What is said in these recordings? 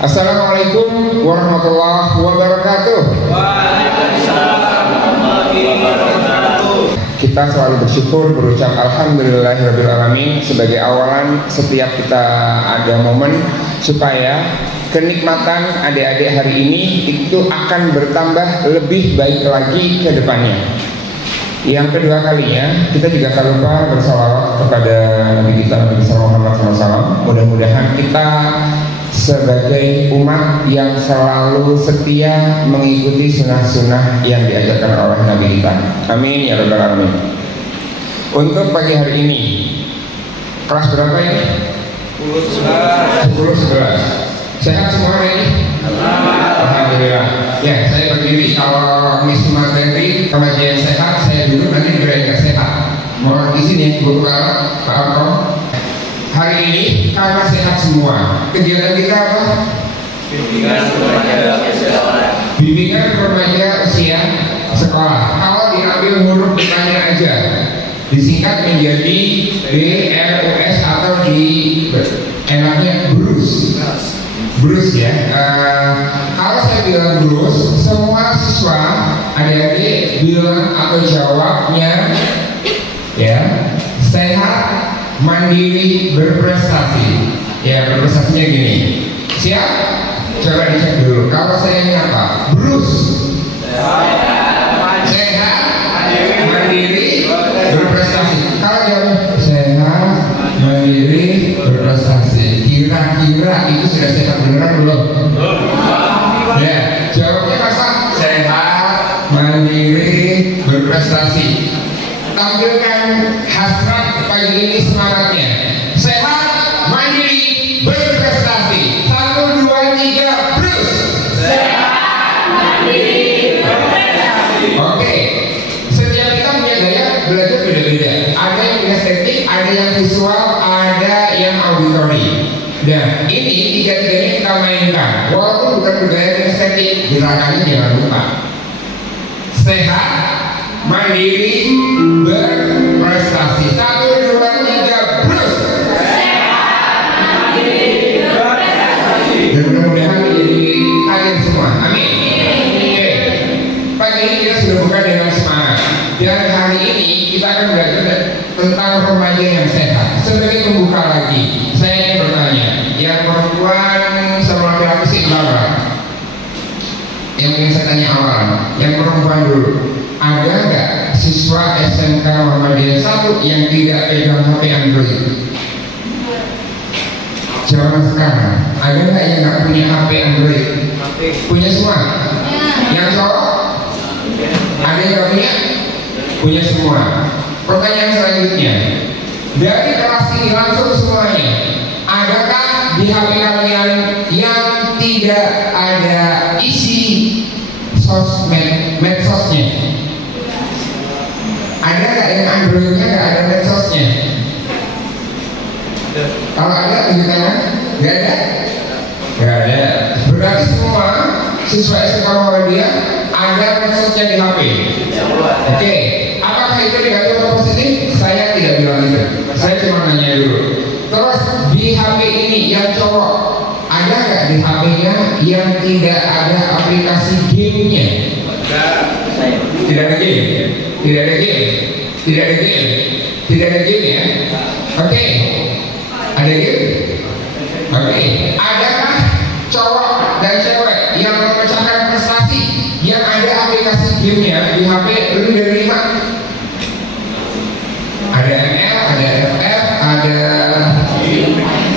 Assalamualaikum warahmatullahi wabarakatuh. Waalaikumsalam warahmatullahi wabarakatuh. Kita selalu bersyukur, berucap alhamdulillahirrabbilalamin sebagai awalan setiap kita ada momen supaya kenikmatan adik-adik hari ini itu akan bertambah lebih baik lagi ke depannya. Yang kedua kalinya kita juga tak lupa bersalawat kepada Nabi kita Nabi Muhammad SAW. Mudah-mudahan kita sebagai umat yang selalu setia mengikuti sunnah-sunnah yang diajarkan oleh Nabi kita. Amin ya rabbal alamin. Untuk pagi hari ini kelas berapa ini? 10-11. Sehat semua hari ini? Alhamdulillah. Ya, saya berdiri. Kalau Miss Materi pengajian sehat, saya dulu nanti kira nggak sehat. Mohon izin ya Bu Pak Alkom. Hari ini karena sehat semua, kegiatan kita apa? Bimbingan remaja usia sekolah. Kalau diambil huruf depannya aja, disingkat menjadi BRUS atau di enaknya BRUS ya. Kalau saya bilang BRUS, semua siswa adik-adik bilang atau jawabnya ya sehat, mandiri, berprestasi. Ya, berprestasinya gini. Siap? Coba dicek dulu. Kalau saya nyapa, BRUS sehat, mandiri, berprestasi. Kalau jawab sehat, mandiri, berprestasi, kira-kira itu sudah sehat beneran belum? Ya, jawabnya masa sehat, mandiri, berprestasi. Tampilkan hasrat pagi ini semangatnya. Sehat, mandiri, berprestasi. 1, 2, 3, BRUS. Sehat, mandiri, berprestasi. Oke. Setiap kita punya gaya belajar beda-beda. Ada yang kinestetik, ada yang visual, ada yang auditori. Dan ini tiga-tiganya kita mainkan. Walaupun bukan budaya kinestetik, gerakannya jangan lupa. Sehat, mandiri, berprestasi. 1, 2, 3, BRUS. Sehat, mandiri, berprestasi. Dan mudah-mudahan menjadi kalian semua. Amin. Oke. Pagi ini kita sudah buka dengan semangat. Dan hari ini kita akan belajar tentang remaja yang sehat. Sebagai pembuka lagi, saya ingin bertanya, yang perempuan sama laki-laki sih berapa? Yang ingin saya tanya awal, yang perempuan dulu. Ada nggak siswa SMK Muhammadiyah 1 yang tidak pegang HP Android? Zaman sekarang ada nggak yang nggak punya HP Android? Punya semua? Yang cowok? Ada yang nggak punya? Punya semua. Pertanyaan selanjutnya, dari kelas ini langsung semuanya, adakah di HP kalian yang tidak ada isi medsosnya? Ada nggak yang Androidnya nggak ada medsosnya? Kalau ada tunjukkan. Nggak ada? Nggak ada. Berarti semua siswa SMK Muhammadiyah ada medsosnya di HP. Oke. Apakah itu negatif atau positif? Saya tidak bilang itu. Saya cuma nanya dulu. Terus di HP ini yang cowok, ada nggak di HP-nya yang tidak ada aplikasi gamenya? Tidak ada game. Tidak ada game. Tidak ada game. Tidak ada game ya. Oke. Ada game? Oke. Adakah cowok dan cewek yang memecahkan prestasi yang ada aplikasi gamenya di HP lebih dari 5? Ada ML, ada FF, ada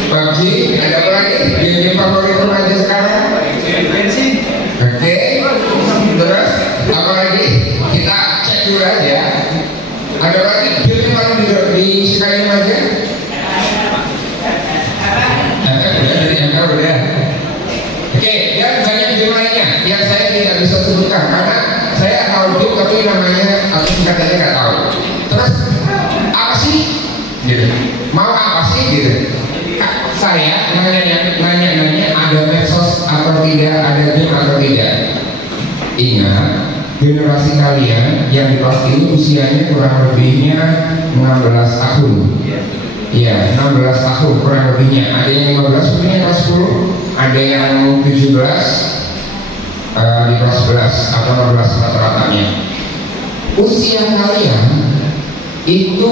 PUBG, ada apa lagi? Game favorit remaja sekarang? Oke. Terus apa lagi? Kita cek dulu aja. Ada lagi game yang paling disukai remaja? FF udah, dari ML udah. Oke, dan banyak game lainnya yang saya tidak bisa sebutkan karena saya tahu game tapi namanya atau singkatannya nggak tahu. Terus apa sih? Gitu. Mau apa sih? Gitu. Saya nanya ada medsos atau tidak, ada game atau tidak. Ingat, generasi kalian yang di kelas ini usianya kurang lebihnya 16 tahun. Iya, 16 tahun kurang lebihnya. Ada yang 15, mungkin kelas 10, ada yang 17 di kelas 11 atau 16 rata-ratanya. Usia kalian itu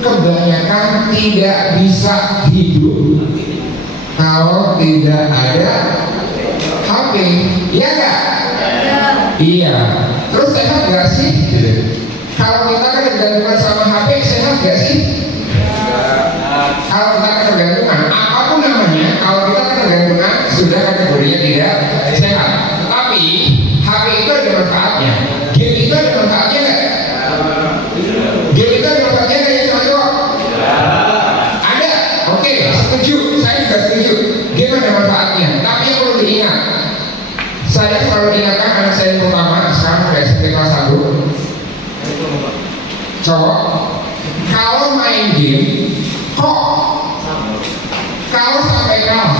kebanyakan tidak bisa hidup kalau tidak ada HP, iya nggak? Iya. Terus sehat nggak sih? Kalau kita kan tergantungan sama HP, sehat nggak sih? Kalau kita ketergantungan, apapun namanya, kalau kita ketergantungan sudah kategorinya tidak sehat. Tapi HP itu ada manfaatnya. Game itu ada manfaatnya nggak? Game itu ada manfaatnya nggak ya cowok? Ada. Oke, setuju. Saya juga setuju. Game ada manfaatnya. Tapi yang perlu diingat, saya selalu ingatkan anak saya yang pertama sekarang sudah SMP kelas 1, cowok, kalau main game kok kalau sampai kalah,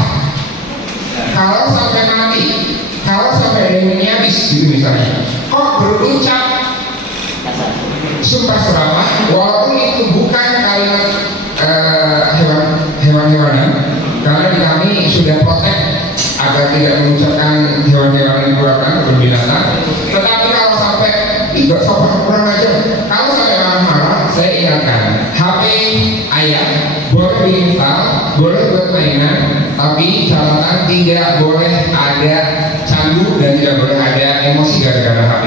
kalau sampai mati, kalau sampai ilmunya habis gitu misalnya, kok berucap sumpah serapah, walaupun itu bukan kalimat hewan-hewanan, karena di kami sudah protek agar tidak mengucapkan hewan-hewan yang dikeluarkan atau binatang. Tetapi kalau sampai tidak sopan kurang aja, kalau sampai marah-marah, saya ingatkan HP ayah boleh bikin file, boleh buat mainan, tapi catatan tidak boleh ada candu dan tidak boleh ada emosi gara-gara HP.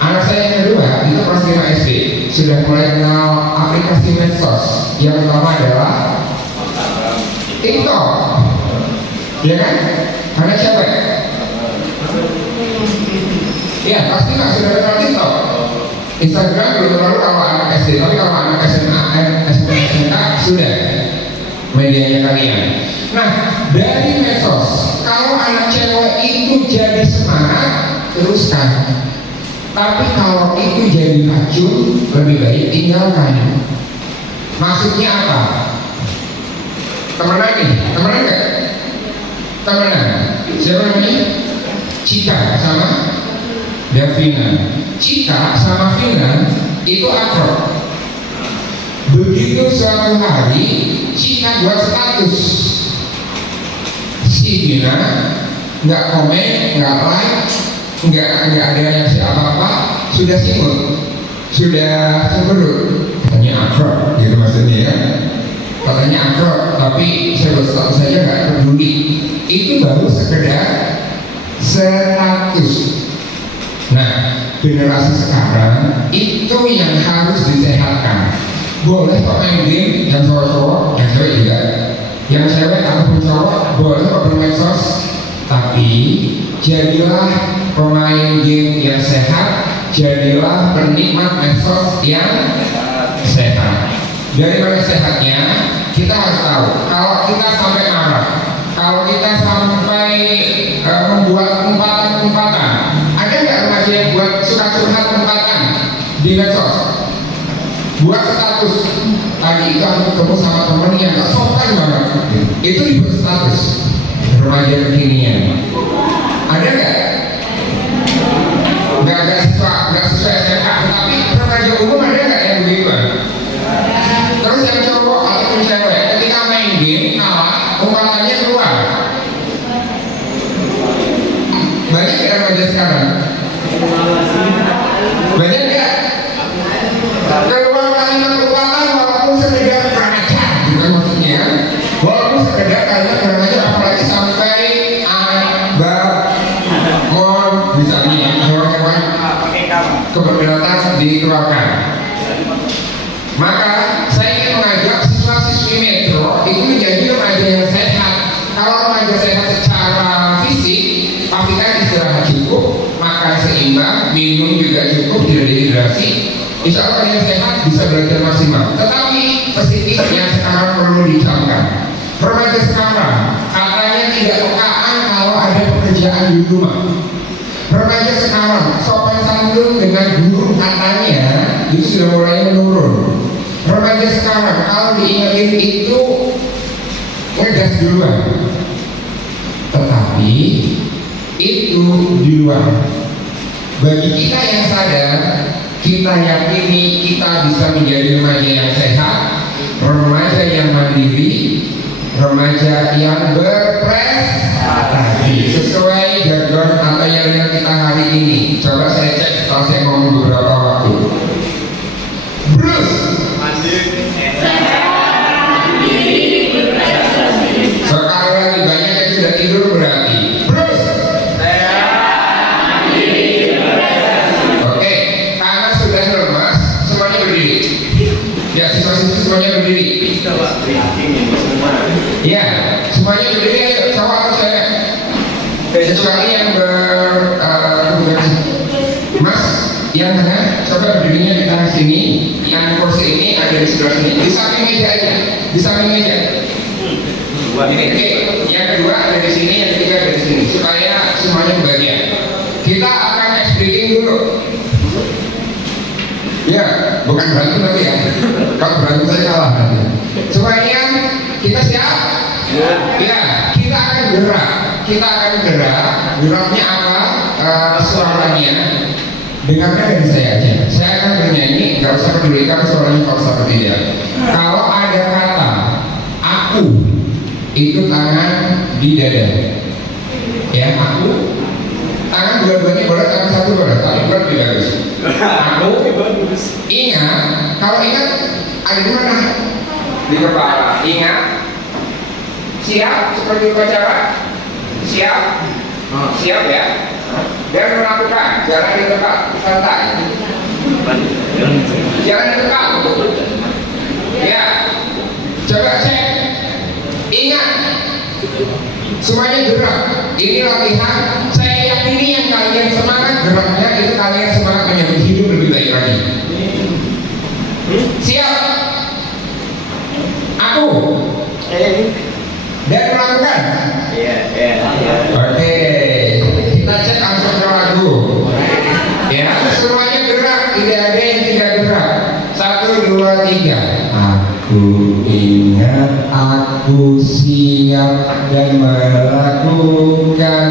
Anak saya yang kedua itu kelas 5 SD sudah mulai kenal aplikasi medsos. Yang pertama adalah TikTok, ya kan? Karena siapa? Ya pasti nggak sudah kenal TikTok. Instagram belum terlalu kalau anak SD, tapi kalau anak SMA, SMK sudah medianya kalian. Nah, dari medsos, kalau anak cewek itu jadi semangat, teruskan. Tapi kalau itu jadi racun, lebih baik tinggalkan. Maksudnya apa? Temenan nih, temenan nggak? Temenan. Siapa namanya? Cika sama Davina. Cika sama Vina itu akrab. Begitu suatu hari Cika buat status, si Vina nggak komen, nggak like, nggak ada reaksi apa-apa, sudah singgung, sudah cemberut. Katanya akrab, gitu maksudnya ya. Katanya akrab, tapi saya buat status saja nggak peduli. Itu baru sekedar status. Nah, generasi sekarang itu yang harus disehatkan. Boleh kok main game, yang cowok-cowok, yang cewek juga, yang cewek ataupun cowok boleh kok bermedsos, tapi jadilah pemain game yang sehat, jadilah penikmat medsos yang sehat. Dari mana sehatnya? Kita harus tahu. Kalau kita sampai marah, kalau kita sampai membuat umpatan-umpatan, ada nggak remaja yang buat suka curhat umpatan di medsos? Buat status, tadi itu aku ketemu sama temen yang gak sopan banget, itu dibuat status. Remaja kekinian ada nggak? Nggak sesuai SMK, tapi remaja umum ada nggak yang begituan? Terus yang cowok ataupun cewek ketika main game kalah, umpatannya keluar. Banyak ya remaja sekarang? Banyak nggak? Keluar kalimat umpatan walaupun sekedar kurang ajar, gitu maksudnya kan? Walaupun sekedar kalimat kurang ajar, apalagi sampai misalnya hewan-hewan keberatan dikeluarkan. Maka saya ingin mengajak siswa-siswi metro itu menjadi remaja yang sehat. Kalau remaja sehat secara fisik, pastikan istirahat cukup, makan seimbang, minum juga cukup, tidak dehidrasi. Insya Allah yang sehat bisa belajar maksimal. Tetapi positifnya sekarang perlu dicamkan. Remaja sekarang katanya tidak pekaan kalau ada pekerjaan di rumah. Remaja sekarang sopan santun dengan guru katanya itu sudah mulai menurun. Remaja sekarang kalau diingetin itu ngegas duluan. Tetapi itu di luar. Bagi kita yang sadar, kita yakini kita bisa menjadi remaja yang sehat, remaja yang mandiri, remaja yang berprestasi sesuai jargon atau yang kita hari ini. Coba saya cek setelah saya ngomong beberapa waktu. Bruce sekali lagi, banyak yang sudah tidur berarti Bruce. Oke, karena sudah lemas semuanya berdiri. Ya, siswa-siswa semuanya berdiri. Ya, semuanya berdiri. Ayo, cowok atau cewek? Kecuali yang Mas, yang tengah, coba berdirinya di tengah sini. Yang kursi ini ada di sebelah sini. Di samping meja aja. Di samping meja. Oke, yang kedua ada di sini, yang ketiga ada di sini. Supaya semuanya kebagian. Kita akan next breaking dulu. Ya, bukan berantem nanti ya. Kalau berantem saya kalah nanti. Semuanya kita siap? Ya, kita akan gerak. Kita akan gerak. Geraknya apa? Suaranya. Dengarkan dari saya aja. Saya akan bernyanyi, nggak usah pedulikan suaranya falsafah atau tidak. Kalau ada kata aku, itu tangan di dada. Ya, aku. Tangan dua-duanya boleh, tangan satu boleh, tapi buat lebih bagus. Aku ingat, kalau ingat ada di mana? Di kepala. Ingat, siap seperti upacara, siap, siap ya. Dan melakukan, jangan di tempat santai, jangan di tempat. Ya, coba cek. Ingat, semuanya gerak. Ini latihan. Saya yakini yang kalian semangat geraknya itu kalian semangat menyambut hidup lebih baik lagi. Siap? Aku. Dan melakukan. Oke, kita cek langsung ke lagu. Ya, semuanya gerak. Tidak ada yang tidak gerak. 1, 2, 3. Aku ingat, aku siap dan melakukan.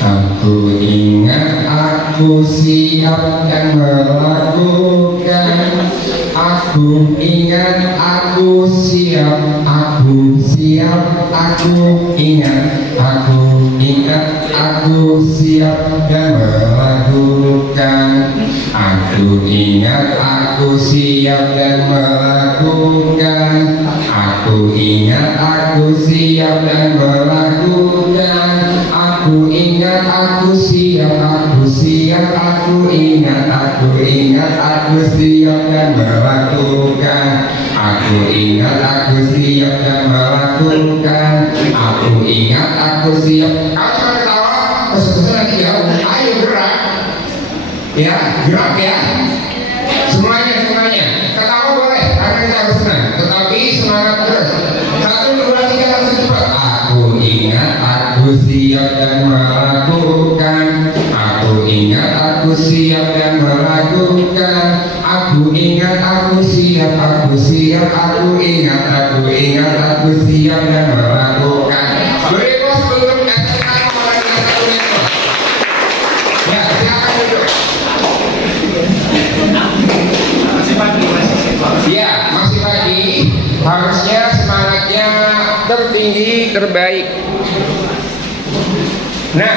Aku ingat, aku siap dan melakukan. Aku ingat, aku siap. Aku siap, aku ingat. Aku ingat, aku siap dan melakukan. Aku ingat, aku siap dan melakukan. Aku ingat, aku siap dan melakukan. Aku ingat, aku siap, aku siap. Aku ingat, aku ingat, aku siap dan melakukan. Aku ingat, aku siap dan melakukan. Aku ingat, aku siap. Kalau cuma ketawa, pesan-pesan nanti jauh. Ayo gerak. Ya, gerak ya. Semuanya. Ketawa boleh, karena kita harus senang. Tetapi semangat terus. 1, 2, 3 langsung cepat. Aku ingat, aku siap dan melakukan. Aku ingat, aku siap dan melakukan. Aku ingat, aku siap, aku siap. Aku ingat, aku ingat, aku siap dan melakukan. Beri pos belum kasih orang yang satu itu. Ya, silakan duduk. Ya, masih pagi. Harusnya semangatnya tertinggi, terbaik. Nah,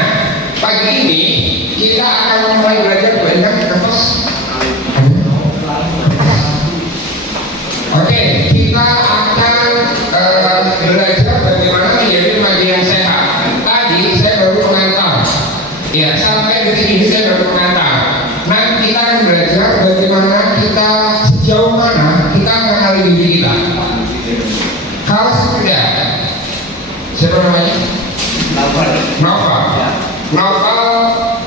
pagi ini kita akan mulai belajar tentang kertas. Oke, kita akan belajar bagaimana menjadi remaja yang sehat. Tadi saya baru mengantar. Ya, sampai detik ini saya baru mengantar. Nanti kita akan belajar bagaimana kita sejauh mana kita mengenali diri kita. Kalau sudah, siapa namanya? Novel.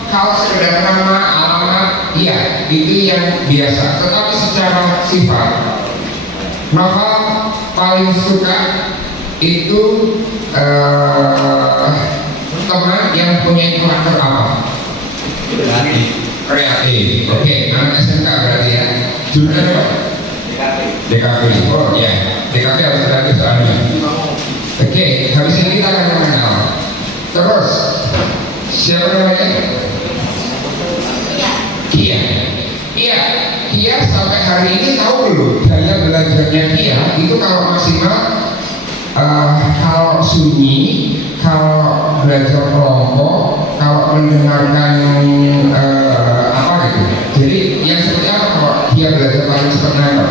Kalau sekedar nama, alamat, iya, itu yang biasa. Tetapi secara sifat, Novel paling suka itu teman yang punya karakter apa? Kreatif. Oke, anak SMK berarti ya. Jurusan apa? DKV. Oh ya, DKV harus kreatif soalnya. Oke, habis ini kita akan mengenal. Terus, siapa namanya? Kia dia sampai hari ini tahu belum daya belajarnya dia itu kalau maksimal kalau sunyi, kalau belajar kelompok, kalau mendengarkan apa gitu. Jadi yang seperti apa kalau dia belajar paling cepat apa?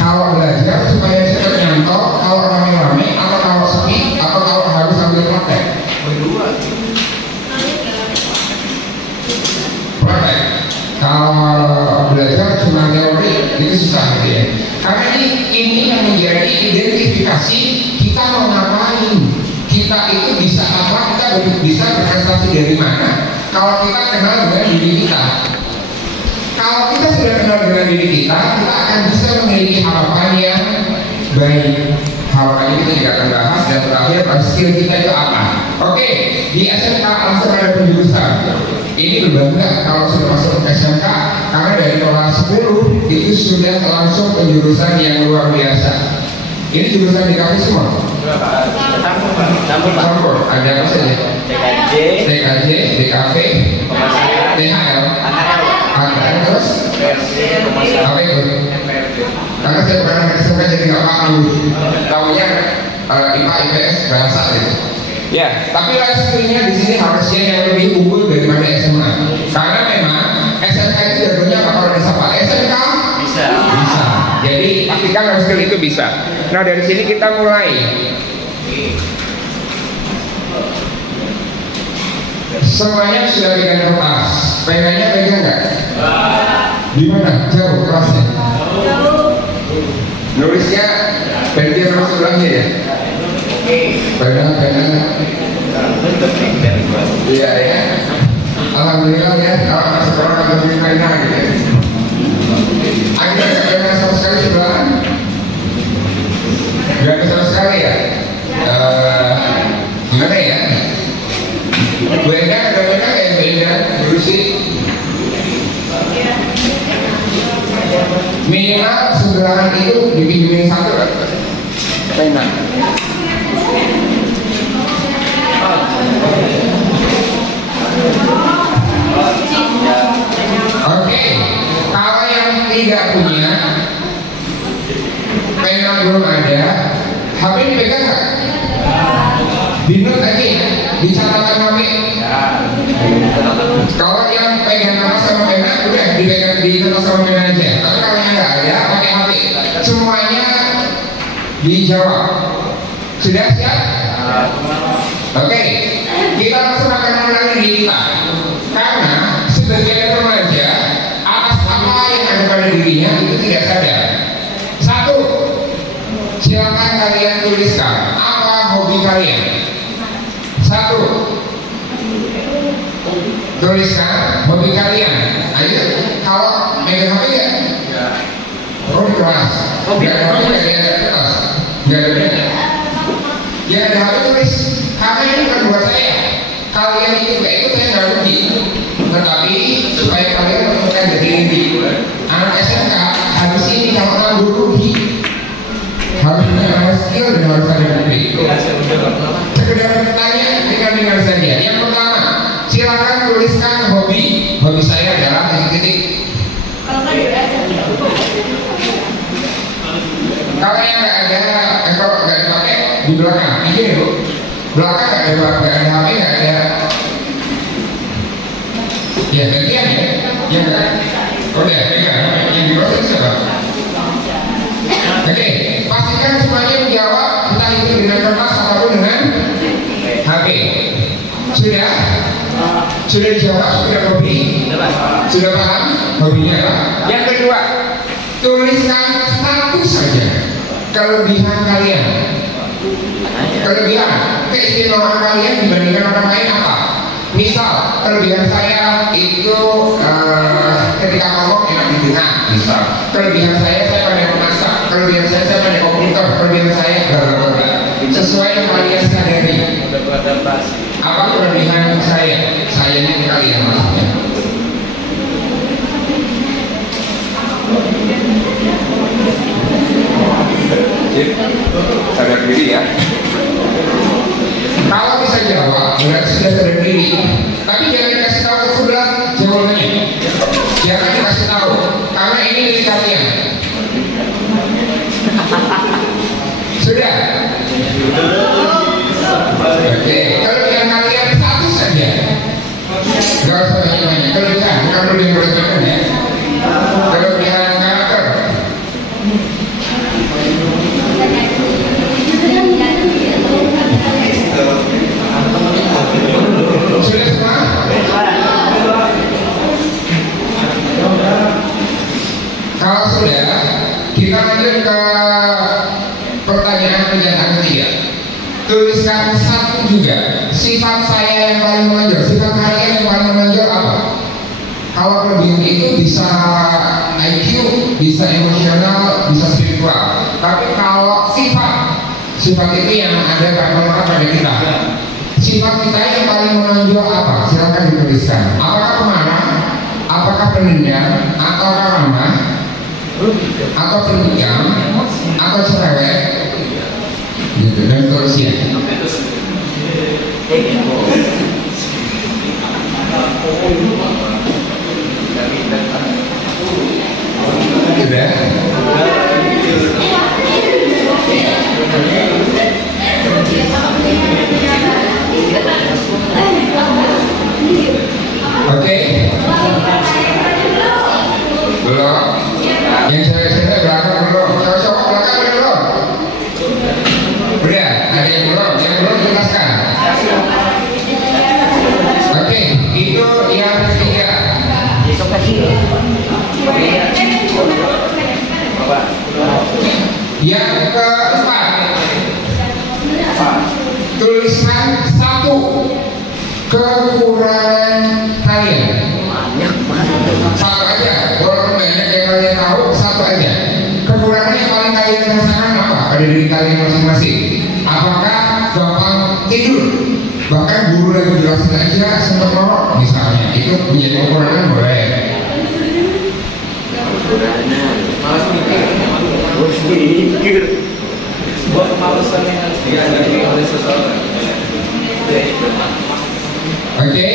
Kalau belajar supaya cepat nyantol, kalau rame-rame, atau kalau sepi, atau kalau harus sambil praktek. Praktek. Kalau belajar cuma teori itu susah gitu ya. Karena ini yang menjadi identifikasi kita mau ngapain, kita itu bisa apa, kita bisa berprestasi dari mana. Kalau kita kenal dengan diri kita, kalau kita sudah kenal dengan diri kita akan bisa memiliki harapan yang baik. Harapannya kita juga akan bahas dan terakhir skill kita itu apa. Oke, di SMK langsung ada penjurusan. Ini berbangga kalau sudah masuk ke SMK karena dari kelas 10 itu sudah langsung penjurusan yang luar biasa. Ini jurusan di kafe semua? Campur. Ada apa saja? TKJ, DKV, THL, AKL, terus? Apa itu? Karena saya pernah SMK jadi nggak paham. Tahunya IPA, IPS, bahasa gitu. Ya, tapi life skill-nya di sini harusnya yang lebih unggul daripada SMA. Karena memang SMK itu jagonya apa kalau disapa? SMK bisa. Jadi pastikan life skill itu bisa. Nah dari sini kita mulai. Semuanya sudah pegang kertas. Pengennya pegang nggak? Di mana? Jauh kelasnya. Nulisnya berarti sama sebelahnya ya. Benar. Iya ya. Alhamdulillah ya. Kalau anak sekolah atau lainnya gitu. Anda sebenarnya sama sekali sebelahan. Gak ada sama sekali ya. Gimana ya? Beda kayak beda. Dulu sih. Minimal sebelahan itu dipinjemin satu kan? Enak. Oke, kalau yang tidak punya pena belum ada, HP dipegang nggak? Dinut aja ya, dicatatkan HP. Kalau yang pegang nama sama pena, udah dipegang di kertas sama pena aja. Tapi kalau yang nggak ada, pakai HP. Semuanya dijawab. Sudah siap? Oke, kita langsung akan mengenali diri kita. Karena sebagian remaja atas apa yang ada pada dirinya itu tidak sadar. Satu, silakan kalian tuliskan apa hobi kalian. Satu, tuliskan hobi kalian. Ayo, kalau megang HP ya? Oh, di kelas. Gak ada HP, gak ada kertas, gak ada pena. Yang ada HP tulis. Karena ini bukan buat saya. Kalian itu gak ikut saya nggak rugi. Tetapi supaya kalian menemukan jadi inti. Anak SMK harus ini kalau nganggur rugi. Harus punya skill dan harus ada bukti. Sekedar bertanya, tinggal dengar saja. Yang pertama, silakan tuliskan hobi. Hobi saya adalah titik-titik. Kalau yang nggak ada, kalau nggak dipakai di belakang, ini loh. Belakang nggak ada HP, nggak ada. Ya gantian ya, ya nggak. Udah pegang. Yang di proses siapa? Oke, pastikan semuanya menjawab. Entah itu dengan kertas ataupun dengan HP. Sudah dijawab, sudah hobi. Sudah paham hobinya apa? Yang kedua, tuliskan satu saja kelebihan kalian. Kelebihan, keistimewaan kalian dibandingkan orang lain apa? Misal, kelebihan saya itu ketika ngomong enak didengar. Misal, kelebihan saya pandai memasak. Kelebihan saya pandai komputer. Kelebihan saya berapa? Sesuai yang kalian sadari. Apa kelebihan saya? Sayangnya kalian maksudnya. Sadar diri ya. Kalau bisa jawab, berarti sudah sadar diri. Tapi jangan kasih tahu ke sebelah jawabannya. tuliskan satu juga. Sifat saya yang paling menonjol, sifat kalian yang paling menonjol apa? Kalau kelebihan itu bisa IQ, bisa emosional, bisa spiritual. Tapi kalau sifat itu yang ada pada kita. Sifat kita yang paling menonjol apa? Silakan dituliskan. Apakah pemarah? Apakah pendendam? Atau ramah? Atau pendiam? Atau cerewet? Gitu, dan seterusnya. Sudah? Oke. Belum. Yang cewek-cewek belakang belum. Cowok belakang belum. Udah. Ada yang belum. Yang belum jelaskan. Oke. Itu yang ketiga. Yang keempat, tuliskan satu kekurangan kalian. Satu aja, walaupun banyak yang kalian tahu, satu aja. Kekurangan yang paling kalian rasakan apa pada diri kalian masing-masing? Apakah gampang tidur? Bahkan guru lagi jelasin aja sempat ngorok misalnya, itu menjadi kekurangan boleh. Malas mikir. Sebuah kemalasan yang harus dihadapi oleh seseorang. Oke.